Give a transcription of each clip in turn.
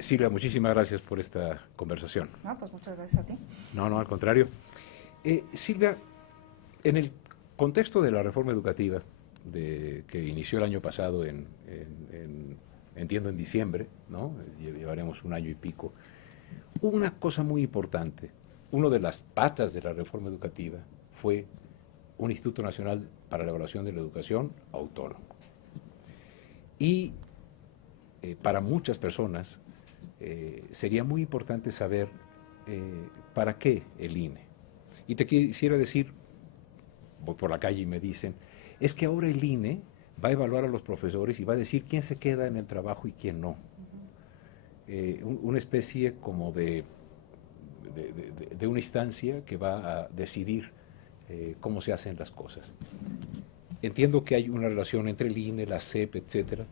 Silvia, muchísimas gracias por esta conversación. No, pues muchas gracias a ti. No, no, al contrario. Silvia, en el contexto de la reforma educativa que inició el año pasado, entiendo en diciembre, ¿no? Llevaremos un año y pico, hubo una cosa muy importante. Una de las patas de la reforma educativa fue un Instituto Nacional para la Evaluación de la Educación autónomo. Y para muchas personas sería muy importante saber para qué el INE. Y te quisiera decir, voy por la calle y me dicen, es que ahora el INE va a evaluar a los profesores y va a decir quién se queda en el trabajo y quién no. Una especie como de una instancia que va a decidir cómo se hacen las cosas. Entiendo que hay una relación entre el INE, la SEP, etcétera.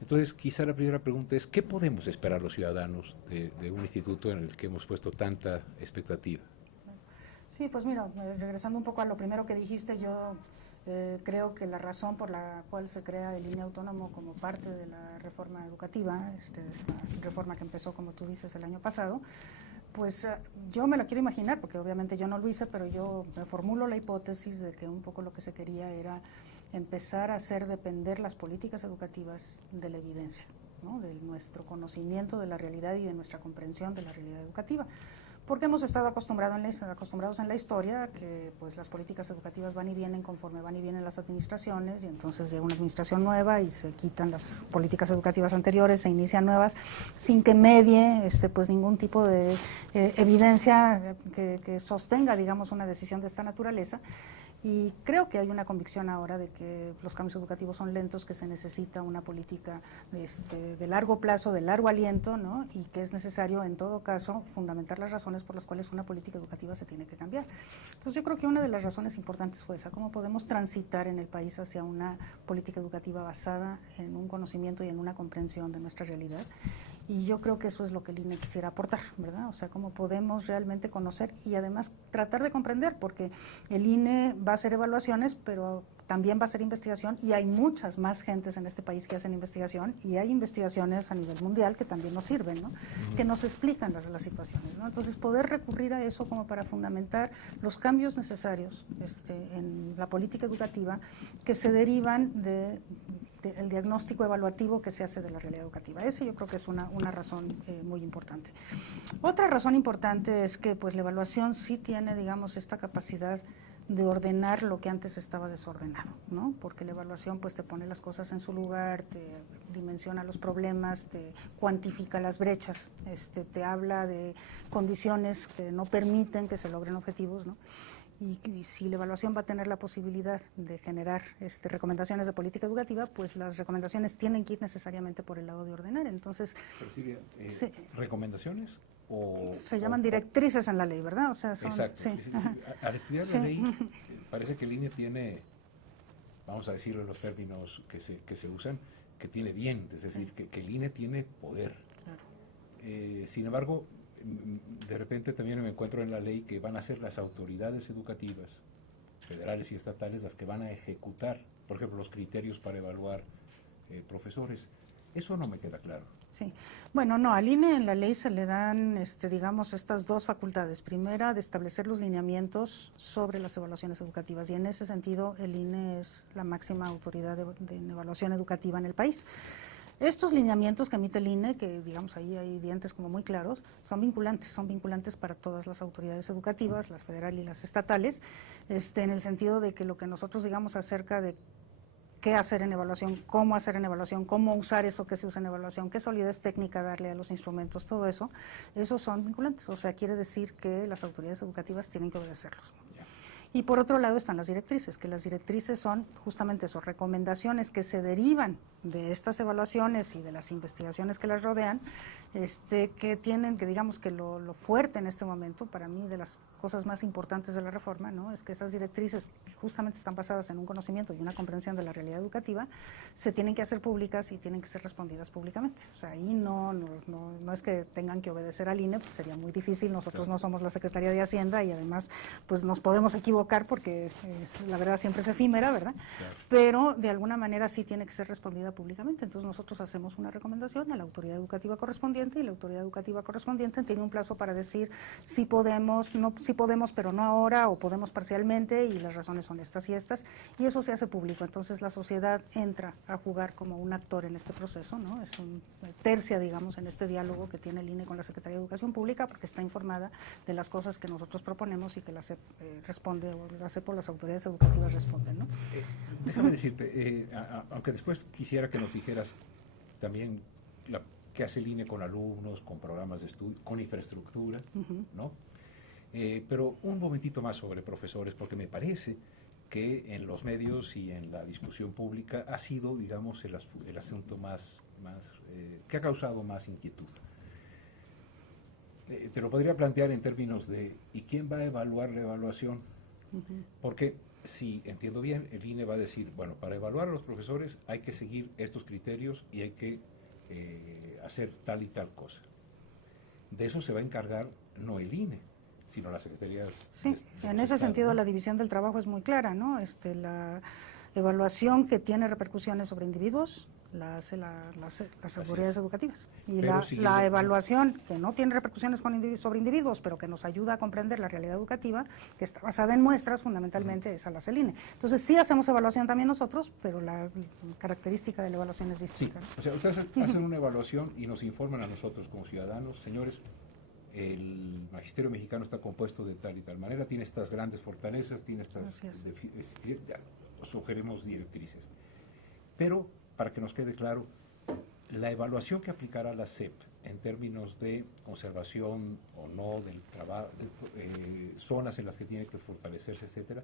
Entonces, quizá la primera pregunta es, ¿qué podemos esperar los ciudadanos de un instituto en el que hemos puesto tanta expectativa? Sí, pues mira, regresando un poco a lo primero que dijiste, yo creo que la razón por la cual se crea el INE autónomo como parte de la reforma educativa, esta reforma que empezó, como tú dices, el año pasado, pues yo me la quiero imaginar, porque obviamente yo no lo hice, pero yo me formulo la hipótesis de que un poco lo que se quería era empezar a hacer depender las políticas educativas de la evidencia, ¿no? De nuestro conocimiento de la realidad y de nuestra comprensión de la realidad educativa. Porque hemos estado acostumbrados en la historia que pues las políticas educativas van y vienen conforme van y vienen las administraciones, y entonces llega una administración nueva y se quitan las políticas educativas anteriores, se inician nuevas, sin que medie pues ningún tipo de evidencia que sostenga, digamos, una decisión de esta naturaleza. Y creo que hay una convicción ahora de que los cambios educativos son lentos, que se necesita una política de largo plazo, de largo aliento, ¿no? Y que es necesario, en todo caso, fundamentar las razones por las cuales una política educativa se tiene que cambiar. Entonces yo creo que una de las razones importantes fue esa, cómo podemos transitar en el país hacia una política educativa basada en un conocimiento y en una comprensión de nuestra realidad. Y yo creo que eso es lo que el INE quisiera aportar, ¿verdad? O sea, cómo podemos realmente conocer y además tratar de comprender, porque el INE va a hacer evaluaciones, pero también va a hacer investigación, y hay muchas más gentes en este país que hacen investigación, y hay investigaciones a nivel mundial que también nos sirven, ¿no? Que nos explican las situaciones, ¿no? Entonces, poder recurrir a eso como para fundamentar los cambios necesarios en la política educativa que se derivan el diagnóstico evaluativo que se hace de la realidad educativa. Ese yo creo que es una razón muy importante. Otra razón importante es que pues la evaluación sí tiene, digamos, esta capacidad de ordenar lo que antes estaba desordenado, ¿no? Porque la evaluación pues te pone las cosas en su lugar, te dimensiona los problemas, te cuantifica las brechas, te habla de condiciones que no permiten que se logren objetivos, ¿no? Y si la evaluación va a tener la posibilidad de generar recomendaciones de política educativa, pues las recomendaciones tienen que ir necesariamente por el lado de ordenar. Entonces, pero Silvia, sí, ¿recomendaciones? Se llaman directrices en la ley, ¿verdad? O sea, son, exacto. sí, Al estudiar la ley, parece que el INE tiene, vamos a decirlo en los términos que se usan, que tiene dientes, es decir, que el INE tiene poder. Claro. Sin embargo, de repente también me encuentro en la ley que van a ser las autoridades educativas, federales y estatales, las que van a ejecutar, por ejemplo, los criterios para evaluar profesores. Eso no me queda claro. Sí, bueno, no, al INE en la ley se le dan, digamos, estas dos facultades. Primera, de establecer los lineamientos sobre las evaluaciones educativas, y en ese sentido el INE es la máxima autoridad de evaluación educativa en el país. Estos lineamientos que emite el INE, que digamos ahí hay dientes como muy claros, son vinculantes para todas las autoridades educativas, las federales y las estatales, en el sentido de que lo que nosotros digamos acerca de qué hacer en evaluación, cómo hacer en evaluación, cómo usar eso que se usa en evaluación, qué solidez técnica darle a los instrumentos, todo eso, esos son vinculantes. O sea, quiere decir que las autoridades educativas tienen que obedecerlos. Y por otro lado están las directrices, que las directrices son justamente eso, recomendaciones que se derivan de estas evaluaciones y de las investigaciones que las rodean, que tienen, que digamos que lo fuerte en este momento, para mí de las cosas más importantes de la reforma, ¿no? Es que esas directrices, que justamente están basadas en un conocimiento y una comprensión de la realidad educativa, se tienen que hacer públicas y tienen que ser respondidas públicamente. O sea, ahí no es que tengan que obedecer al INE, pues sería muy difícil, nosotros no somos la Secretaría de Hacienda y además pues nos podemos equivocar equivocar porque la verdad siempre es efímera, ¿verdad? Claro. Pero de alguna manera sí tiene que ser respondida públicamente. Entonces nosotros hacemos una recomendación a la autoridad educativa correspondiente y la autoridad educativa correspondiente tiene un plazo para decir si podemos, no, si podemos, pero no ahora, o podemos parcialmente, y las razones son estas y estas, y eso se hace público. Entonces la sociedad entra a jugar como un actor en este proceso, ¿no? Es un tercia, digamos, en este diálogo que tiene el INE con la Secretaría de Educación Pública, porque está informada de las cosas que nosotros proponemos y que la SEP responde, o la SEP o las autoridades educativas responden, ¿no? Déjame decirte, aunque después quisiera que nos dijeras también qué hace el INE con alumnos, con programas de estudio, con infraestructura, ¿no? Pero un momentito más sobre profesores, porque me parece que en los medios y en la discusión pública ha sido, digamos, el asunto más que ha causado más inquietud. Te lo podría plantear en términos de ¿y quién va a evaluar la evaluación? Porque si entiendo bien, el INE va a decir, bueno, para evaluar a los profesores hay que seguir estos criterios y hay que hacer tal y tal cosa. De eso se va a encargar no el INE, sino las secretarías. Sí, en ese sentido la división del trabajo es muy clara, ¿no? La evaluación que tiene repercusiones sobre individuos la hace las autoridades educativas. Y la evaluación que no tiene repercusiones sobre individuos, pero que nos ayuda a comprender la realidad educativa, que está basada en muestras, fundamentalmente esa la hace el INE. Entonces sí hacemos evaluación también nosotros, pero la característica de la evaluación es distinta. Sí, o sea, ustedes hacen una evaluación y nos informan a nosotros como ciudadanos, señores, el magisterio mexicano está compuesto de tal y tal manera, tiene estas grandes fortalezas, tiene estas, sugerimos directrices. Pero, para que nos quede claro, la evaluación que aplicará la SEP en términos de conservación o no del trabajo, zonas en las que tiene que fortalecerse, etcétera,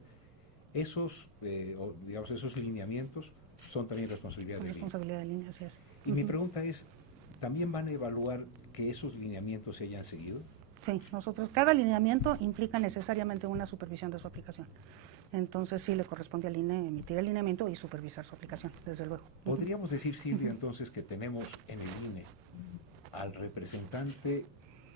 esos lineamientos son también responsabilidad del INE, así es. Y mi pregunta es, ¿también van a evaluar que esos lineamientos se hayan seguido? Sí, cada lineamiento implica necesariamente una supervisión de su aplicación. Entonces sí le corresponde al INE emitir el lineamiento y supervisar su aplicación, desde luego. ¿Podríamos decir, Silvia, entonces que tenemos en el INE al representante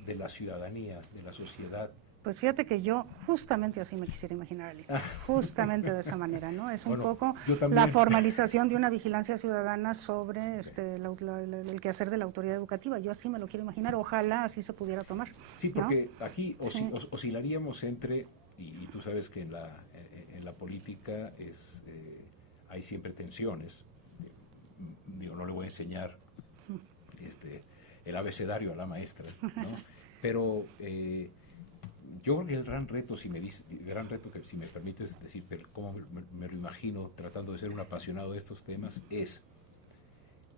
de la ciudadanía, de la sociedad? Pues fíjate que yo justamente así me quisiera imaginar el INE, justamente de esa manera, ¿no? Es un poco la formalización de una vigilancia ciudadana sobre el quehacer de la autoridad educativa. Yo así me lo quiero imaginar, ojalá así se pudiera tomar. Sí, porque ¿no? Aquí oscilaríamos entre, y tú sabes que en la política hay siempre tensiones. Digo, no le voy a enseñar el abecedario a la maestra, ¿no? Pero yo creo que el gran reto, si me permites decirte cómo me lo imagino tratando de ser un apasionado de estos temas, es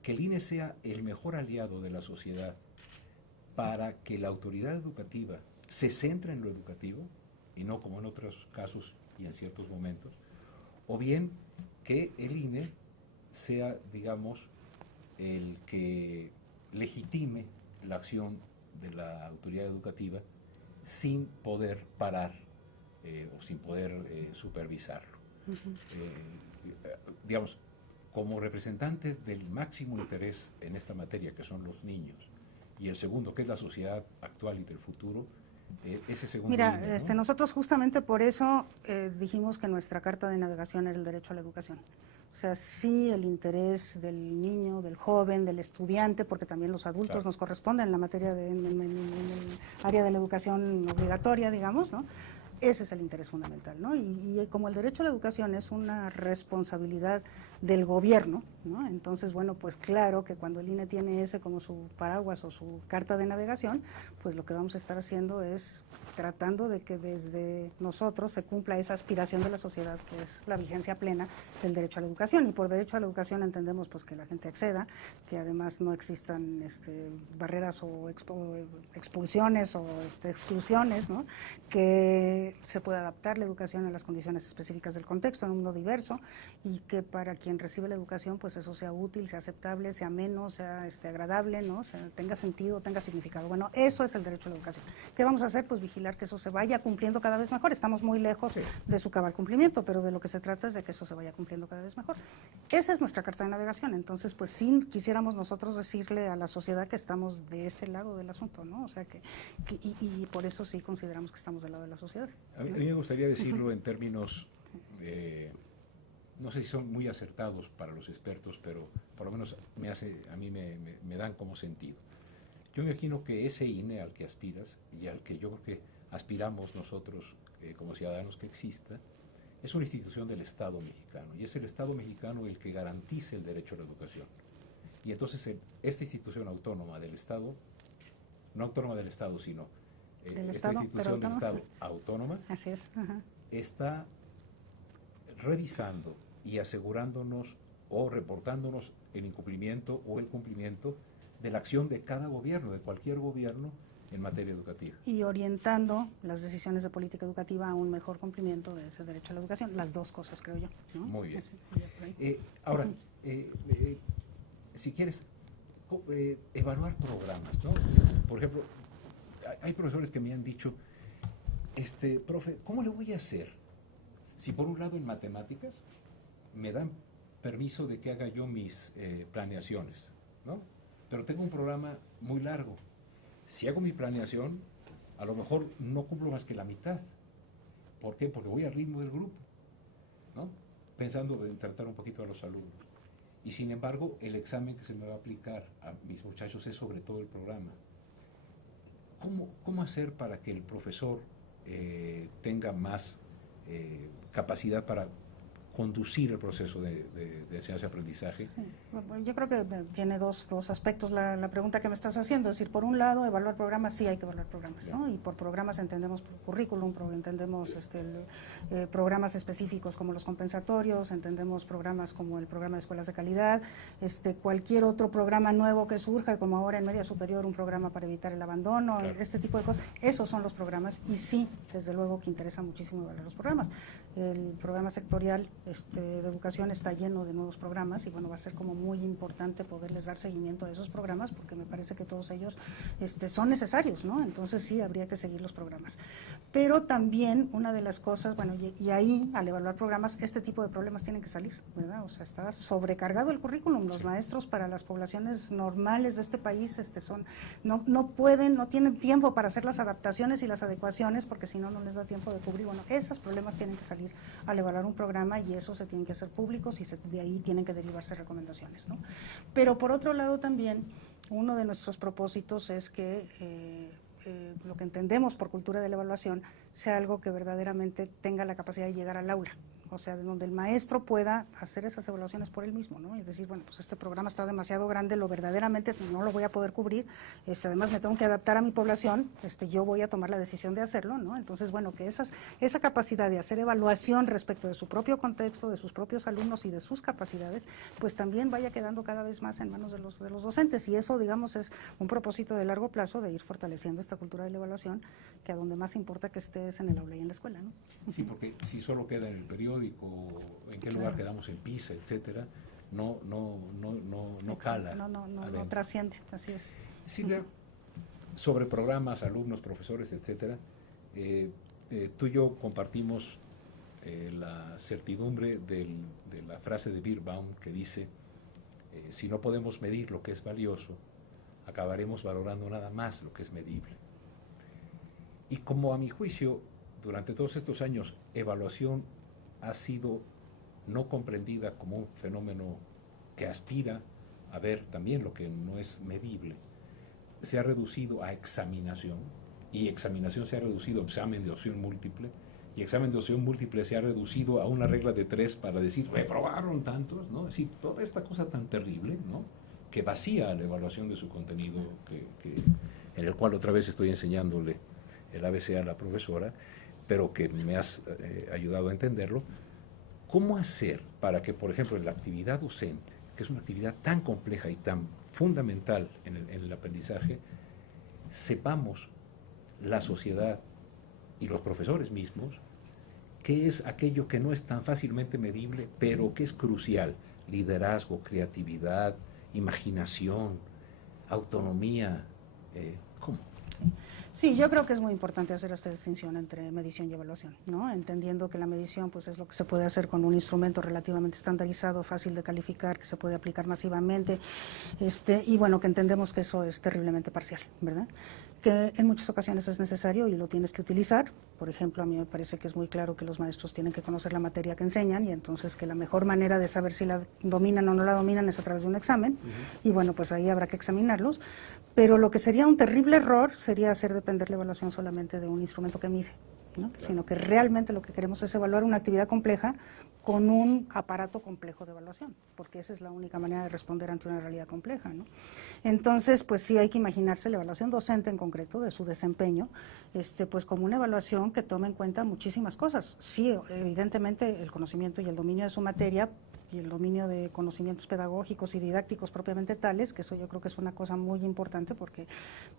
que el INE sea el mejor aliado de la sociedad para que la autoridad educativa se centre en lo educativo y no como en otros casos y en ciertos momentos, o bien que el INE sea, digamos, el que legitime la acción de la autoridad educativa sin poder parar o sin poder supervisarlo. Digamos, como representante del máximo interés en esta materia, que son los niños, y el segundo, que es la sociedad actual y del futuro, ese segundo. Mira, línea, ¿no? Nosotros justamente por eso dijimos que nuestra carta de navegación era el derecho a la educación. O sea, sí el interés del niño, del joven, del estudiante, porque también los adultos Claro. nos corresponden en la materia en el área de la educación obligatoria, digamos, ¿no? Ese es el interés fundamental, ¿no? Y como el derecho a la educación es una responsabilidad del gobierno, ¿no? Entonces, bueno, pues claro que cuando el INE tiene ese como su paraguas o su carta de navegación, pues lo que vamos a estar haciendo es tratando de que desde nosotros se cumpla esa aspiración de la sociedad, que es la vigencia plena del derecho a la educación. Y por derecho a la educación entendemos pues que la gente acceda, que además no existan barreras o expulsiones o exclusiones, ¿no? Que se pueda adaptar la educación a las condiciones específicas del contexto, en un mundo diverso, y que para quien quien recibe la educación, pues eso sea útil, sea aceptable, sea ameno, sea agradable, ¿no? O sea, tenga sentido, tenga significado. Bueno, eso es el derecho a la educación. ¿Qué vamos a hacer? Pues vigilar que eso se vaya cumpliendo cada vez mejor. Estamos muy lejos de su cabal cumplimiento, pero de lo que se trata es de que eso se vaya cumpliendo cada vez mejor. Esa es nuestra carta de navegación. Entonces, pues sí quisiéramos nosotros decirle a la sociedad que estamos de ese lado del asunto, ¿no? O sea, y por eso sí consideramos que estamos del lado de la sociedad. A mí me gustaría decirlo en términos, no sé si son muy acertados para los expertos, pero por lo menos a mí me dan como sentido. Yo me imagino que ese INE al que aspiras y al que yo creo que aspiramos nosotros como ciudadanos que exista, es una institución del Estado mexicano, y es el Estado mexicano el que garantice el derecho a la educación. Y entonces esta institución autónoma del Estado, no autónoma del Estado, sino esta institución del Estado autónoma, así es. Está revisando y asegurándonos o reportándonos el incumplimiento o el cumplimiento de la acción de cada gobierno, de cualquier gobierno, en materia educativa. Y orientando las decisiones de política educativa a un mejor cumplimiento de ese derecho a la educación. Las dos cosas, creo yo, ¿no? Muy bien. Ahora, si quieres, evaluar programas, ¿no? Por ejemplo, hay profesores que me han dicho, profe, ¿cómo le voy a hacer? Si por un lado en matemáticas me dan permiso de que haga yo mis planeaciones, ¿no? Pero tengo un programa muy largo. Si hago mi planeación, a lo mejor no cumplo más que la mitad. ¿Por qué? Porque voy al ritmo del grupo, ¿no? Pensando en tratar un poquito a los alumnos. Y sin embargo, el examen que se me va a aplicar a mis muchachos es sobre todo el programa. ¿Cómo hacer para que el profesor tenga más capacidad para conducir el proceso de enseñanza y aprendizaje? Sí. Bueno, yo creo que tiene dos aspectos la pregunta que me estás haciendo. Es decir, por un lado, evaluar programas, sí hay que evaluar programas, ¿no? Y por programas entendemos currículum, entendemos programas específicos como los compensatorios, entendemos programas como el programa de escuelas de calidad, cualquier otro programa nuevo que surja, como ahora en media superior un programa para evitar el abandono, claro. Este tipo de cosas. Esos son los programas y sí, desde luego que interesa muchísimo evaluar los programas. El programa sectorial de educación está lleno de nuevos programas y bueno, va a ser como muy importante poderles dar seguimiento a esos programas porque me parece que todos ellos son necesarios, ¿no? Entonces sí, habría que seguir los programas. Pero también una de las cosas, bueno, y ahí al evaluar programas, este tipo de problemas tienen que salir, ¿verdad? O sea, está sobrecargado el currículum. Los maestros para las poblaciones normales de este país no pueden, no tienen tiempo para hacer las adaptaciones y las adecuaciones porque si no, no les da tiempo de cubrir. Bueno, esos problemas tienen que salir al evaluar un programa y eso se tienen que hacer públicos y de ahí tienen que derivarse recomendaciones, ¿no? Pero por otro lado también, uno de nuestros propósitos es que lo que entendemos por cultura de la evaluación sea algo que verdaderamente tenga la capacidad de llegar al aula. O sea, de donde el maestro pueda hacer esas evaluaciones por él mismo, ¿no? Y decir, bueno, pues este programa está demasiado grande, lo verdaderamente, si no lo voy a poder cubrir, además me tengo que adaptar a mi población, yo voy a tomar la decisión de hacerlo, ¿no? Entonces, bueno, que esa capacidad de hacer evaluación respecto de su propio contexto, de sus propios alumnos y de sus capacidades, pues también vaya quedando cada vez más en manos de los docentes. Y eso, digamos, es un propósito de largo plazo de ir fortaleciendo esta cultura de la evaluación, que a donde más importa que estés en el aula y en la escuela, ¿no? Sí, porque si solo queda en el periódico, en qué lugar quedamos en PISA, etcétera, no cala. No trasciende, así es. Silvia, sobre programas, alumnos, profesores, etcétera, tú y yo compartimos la certidumbre de la frase de Birbaum que dice, si no podemos medir lo que es valioso, acabaremos valorando nada más lo que es medible. Y como a mi juicio, durante todos estos años, evaluación ha sido no comprendida como un fenómeno que aspira a ver también lo que no es medible, se ha reducido a examinación, y examinación se ha reducido a examen de opción múltiple, y examen de opción múltiple se ha reducido a una regla de 3 para decir, reprobaron tantos, ¿no? Es decir, toda esta cosa tan terrible, ¿no? Que vacía la evaluación de su contenido, en el cual otra vez estoy enseñándole el ABC a la profesora, pero que me has ayudado a entenderlo. ¿Cómo hacer para que, por ejemplo, en la actividad docente, que es una actividad tan compleja y tan fundamental en el aprendizaje, sepamos la sociedad y los profesores mismos qué es aquello que no es tan fácilmente medible, pero que es crucial liderazgo, creatividad, imaginación, autonomía. ¿Cómo? Sí, yo creo que es muy importante hacer esta distinción entre medición y evaluación, ¿no? Entendiendo que la medición pues es lo que se puede hacer con un instrumento relativamente estandarizado, fácil de calificar, que se puede aplicar masivamente, y bueno, que entendemos que eso es terriblemente parcial, ¿verdad? Que en muchas ocasiones es necesario y lo tienes que utilizar. Por ejemplo, a mí me parece que es muy claro que los maestros tienen que conocer la materia que enseñan y entonces que la mejor manera de saber si la dominan o no la dominan es a través de un examen. Y bueno, pues ahí habrá que examinarlos. Pero lo que sería un terrible error sería hacer depender la evaluación solamente de un instrumento que mide, ¿no? Claro. Sino que realmente lo que queremos es evaluar una actividad compleja con un aparato complejo de evaluación, porque esa es la única manera de responder ante una realidad compleja, ¿no? Entonces, pues sí hay que imaginarse la evaluación docente en concreto de su desempeño, pues como una evaluación que tome en cuenta muchísimas cosas. Sí, evidentemente el conocimiento y el dominio de su materia y el dominio de conocimientos pedagógicos y didácticos propiamente tales, que eso yo creo que es una cosa muy importante porque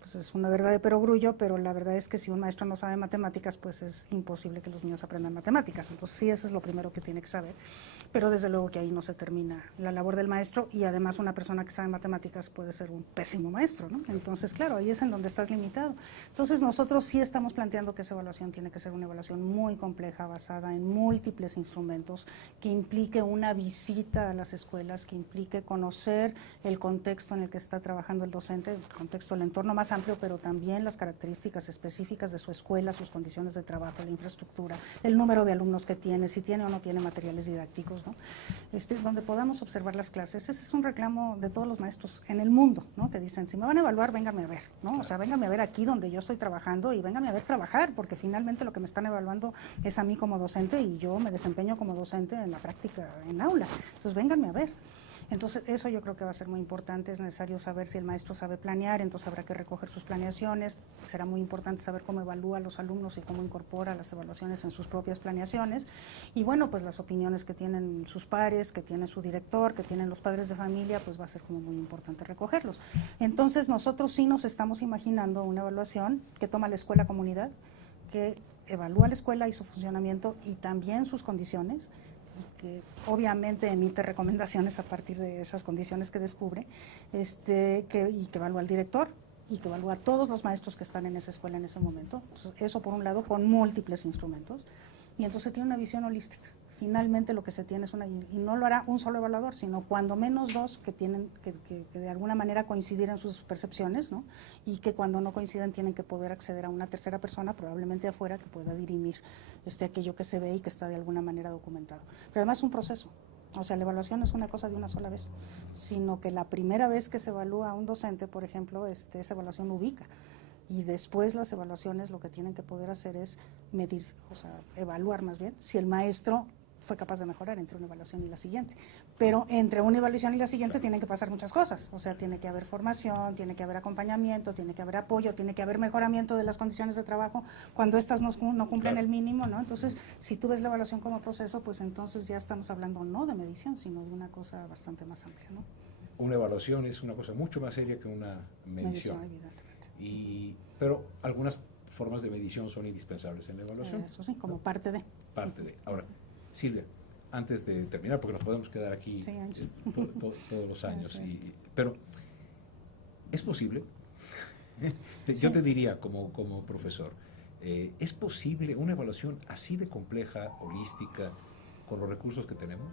pues es una verdad de perogrullo, pero la verdad es que si un maestro no sabe matemáticas, pues es imposible que los niños aprendan matemáticas. Entonces sí, eso es lo primero que tiene que saber, pero desde luego que ahí no se termina la labor del maestro y además una persona que sabe matemáticas puede ser un pésimo maestro, ¿no? Entonces, claro, ahí es en donde estás limitado. Entonces nosotros sí estamos planteando que esa evaluación tiene que ser una evaluación muy compleja, basada en múltiples instrumentos, que implique una visita a las escuelas, que implique conocer el contexto en el que está trabajando el docente, el contexto, el entorno más amplio, pero también las características específicas de su escuela, sus condiciones de trabajo, la infraestructura, el número de alumnos que tiene, si tiene o no tiene materiales didácticos, ¿no? Donde podamos observar las clases. Ese es un reclamo de todos los maestros en el mundo, ¿no? Que dicen, si me van a evaluar, vénganme a ver, ¿no? Claro. O sea, vénganme a ver aquí donde yo estoy trabajando y vénganme a ver trabajar, porque finalmente lo que me están evaluando es a mí como docente y yo me desempeño como docente en la práctica en aula. Entonces, vénganme a ver. Entonces, eso yo creo que va a ser muy importante. Es necesario saber si el maestro sabe planear, entonces habrá que recoger sus planeaciones. Será muy importante saber cómo evalúa a los alumnos y cómo incorpora las evaluaciones en sus propias planeaciones. Y bueno, pues las opiniones que tienen sus pares, que tiene su director, que tienen los padres de familia, pues va a ser como muy importante recogerlos. Entonces, nosotros sí nos estamos imaginando una evaluación que toma la escuela comunidad, que evalúa la escuela y su funcionamiento y también sus condiciones, y que obviamente emite recomendaciones a partir de esas condiciones que descubre, y que evalúa al director y que evalúa a todos los maestros que están en esa escuela en ese momento. Entonces, eso por un lado, con múltiples instrumentos, y entonces tiene una visión holística. Finalmente lo que se tiene es y no lo hará un solo evaluador, sino cuando menos dos que tienen que de alguna manera coincidir en sus percepciones, ¿no? Y que cuando no coinciden tienen que poder acceder a una tercera persona, probablemente afuera, que pueda dirimir aquello que se ve y que está de alguna manera documentado. Pero además es un proceso. O sea, la evaluación no es una cosa de una sola vez, sino que la primera vez que se evalúa a un docente, por ejemplo, esa evaluación ubica. Y después las evaluaciones lo que tienen que poder hacer es medir, o sea, evaluar más bien, si el maestro fue capaz de mejorar entre una evaluación y la siguiente. Pero entre una evaluación y la siguiente tienen que pasar muchas cosas. O sea, tiene que haber formación, tiene que haber acompañamiento, tiene que haber apoyo, tiene que haber mejoramiento de las condiciones de trabajo cuando estas no cumplen el mínimo, ¿no? Entonces, si tú ves la evaluación como proceso, pues entonces ya estamos hablando no de medición, sino de una cosa bastante más amplia, ¿no? Una evaluación es una cosa mucho más seria que una medición. Evidentemente. Pero algunas formas de medición son indispensables en la evaluación. Eso sí, como parte de. Parte de. Ahora, Silvia, antes de terminar, porque nos podemos quedar aquí todos los años, pero ¿es posible? Yo te diría como profesor, ¿es posible una evaluación así de compleja, holística, con los recursos que tenemos?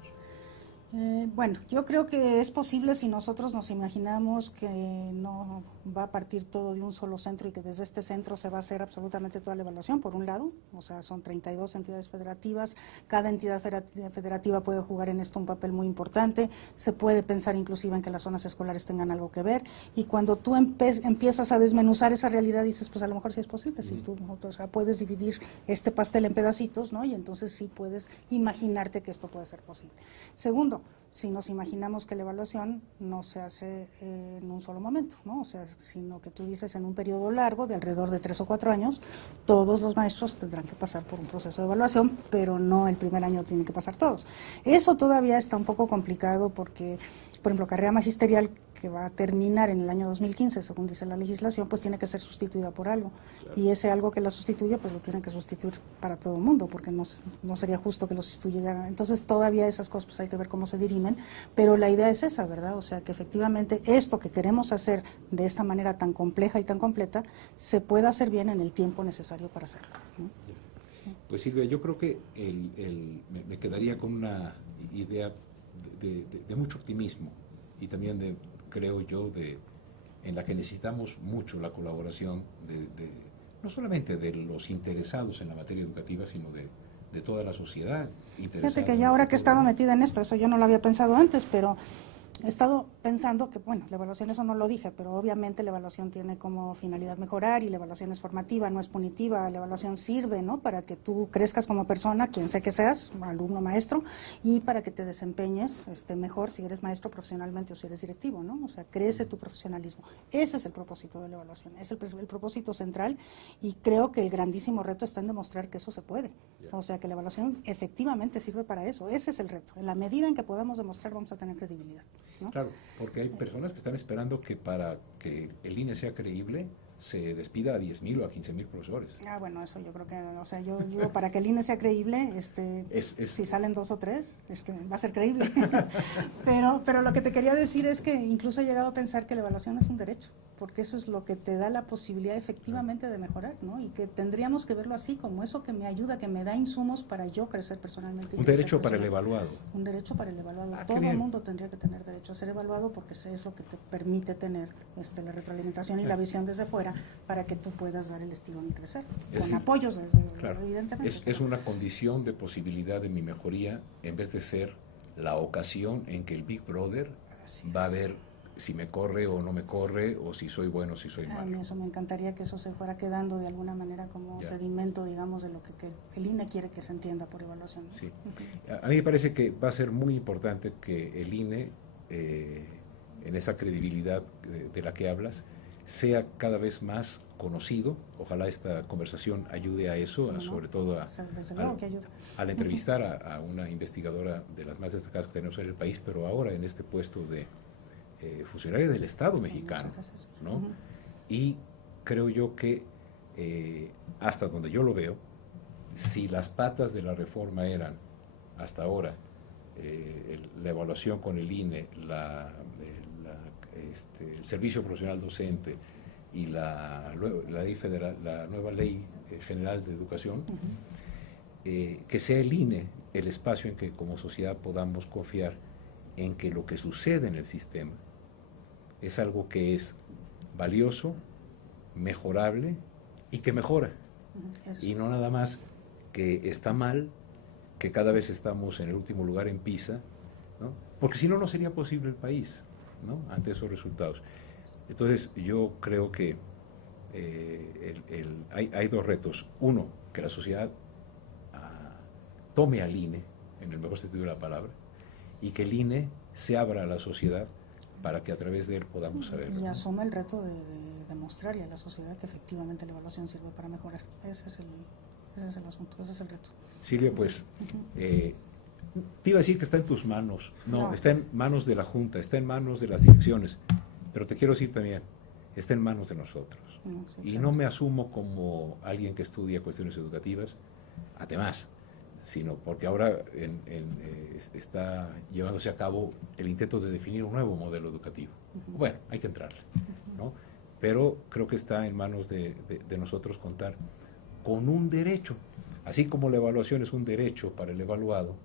Bueno, yo creo que es posible si nosotros nos imaginamos que no va a partir todo de un solo centro y que desde este centro se va a hacer absolutamente toda la evaluación, por un lado, o sea, son 32 entidades federativas, cada entidad federativa puede jugar en esto un papel muy importante, se puede pensar inclusive en que las zonas escolares tengan algo que ver, y cuando tú empiezas a desmenuzar esa realidad dices, pues a lo mejor sí es posible, si tú, o sea, puedes dividir este pastel en pedacitos, ¿no? Y entonces sí puedes imaginarte que esto puede ser posible. Segundo, si nos imaginamos que la evaluación no se hace en un solo momento, ¿no? O sea, sino que tú dices en un periodo largo de alrededor de 3 o 4 años, todos los maestros tendrán que pasar por un proceso de evaluación, pero no el primer año tienen que pasar todos. Eso todavía está un poco complicado porque, por ejemplo, carrera magisterial que va a terminar en el año 2015, según dice la legislación, pues tiene que ser sustituida por algo. Claro. Y ese algo que la sustituye, pues lo tienen que sustituir para todo el mundo, porque no sería justo que lo sustituyeran. Entonces, todavía esas cosas pues hay que ver cómo se dirimen. régimen, pero la idea es esa, ¿verdad? O sea, que efectivamente esto que queremos hacer de esta manera tan compleja y tan completa, se pueda hacer bien en el tiempo necesario para hacerlo, ¿no? Pues Silvia, yo creo que me quedaría con una idea de mucho optimismo y también creo yo, en la que necesitamos mucho la colaboración no solamente de los interesados en la materia educativa, sino de toda la sociedad interesada. Fíjate que ya ahora que he estado metida en esto, eso yo no lo había pensado antes, pero he estado pensando que, bueno, la evaluación, eso no lo dije, pero obviamente la evaluación tiene como finalidad mejorar y la evaluación es formativa, no es punitiva. La evaluación sirve, ¿no?, para que tú crezcas como persona, quien sea que seas, alumno, maestro, y para que te desempeñes mejor si eres maestro profesionalmente o si eres directivo, ¿no? O sea, crece tu profesionalismo. Ese es el propósito de la evaluación, es el propósito central, y creo que el grandísimo reto está en demostrar que eso se puede. O sea, que la evaluación efectivamente sirve para eso. Ese es el reto. En la medida en que podamos demostrar, vamos a tener credibilidad, ¿no? Claro, porque hay personas que están esperando que para que el INE sea creíble se despida a 10,000 o a 15,000 profesores. Bueno, eso yo creo que, o sea, yo digo, para que el INE sea creíble, si salen 2 o 3, va a ser creíble. pero lo que te quería decir es que incluso he llegado a pensar que la evaluación es un derecho, porque eso es lo que te da la posibilidad efectivamente de mejorar, ¿no? Y que tendríamos que verlo así, como eso que me ayuda, que me da insumos para yo crecer personalmente. Un derecho para el evaluado. Un derecho para el evaluado. Todo el mundo tendría que tener derecho a ser evaluado, porque eso es lo que te permite tener la retroalimentación y la visión desde fuera, para que tú puedas dar el estirón y crecer, con apoyos evidentemente. Es una condición de posibilidad de mi mejoría, en vez de ser la ocasión en que el Big Brother va a ver si me corre o no me corre, o si soy bueno o si soy malo. A mí eso me encantaría, que eso se fuera quedando de alguna manera como sedimento, digamos, de lo que el INE quiere que se entienda por evaluación. Sí. A mí me parece que va a ser muy importante que el INE, en esa credibilidad de la que hablas, sea cada vez más conocido. Ojalá esta conversación ayude a eso, sobre todo al entrevistar a una investigadora de las más destacadas que tenemos en el país, pero ahora en este puesto de funcionaria del Estado mexicano, ¿no? Y creo yo que hasta donde yo lo veo, si las patas de la reforma eran hasta ahora la evaluación con el INE, el servicio profesional docente y la ley federal, la nueva ley general de educación, que sea el INE el espacio en que como sociedad podamos confiar en que lo que sucede en el sistema es algo que es valioso, mejorable y que mejora. Y no nada más que está mal, que cada vez estamos en el último lugar en PISA, ¿no? Porque si no, no sería posible el país, ¿no?, ante esos resultados. Entonces, yo creo que hay 2 retos. Uno, que la sociedad tome al INE, en el mejor sentido de la palabra, y que el INE se abra a la sociedad para que a través de él podamos saber. Y asuma el reto de demostrarle a la sociedad que efectivamente la evaluación sirve para mejorar. Ese es el asunto, ese es el reto. Silvia, pues, te iba a decir que está en tus manos. No, está en manos de la Junta, está en manos de las direcciones, pero te quiero decir también, está en manos de nosotros. Y no me asumo como alguien que estudia cuestiones educativas, además, sino porque ahora está llevándose a cabo el intento de definir un nuevo modelo educativo. Bueno, hay que entrarle, ¿no? Pero creo que está en manos de nosotros contar con un derecho. Así como la evaluación es un derecho para el evaluado,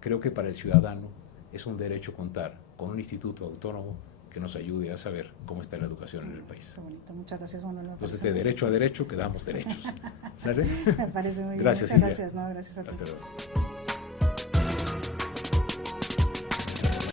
creo que para el ciudadano es un derecho contar con un instituto autónomo que nos ayude a saber cómo está la educación en el país. Qué bonito, muchas gracias, Manuel. Entonces, de derecho a derecho quedamos derechos. ¿Sale? Me parece muy bien. Gracias, Muchas gracias, no, gracias a ti. Hasta luego.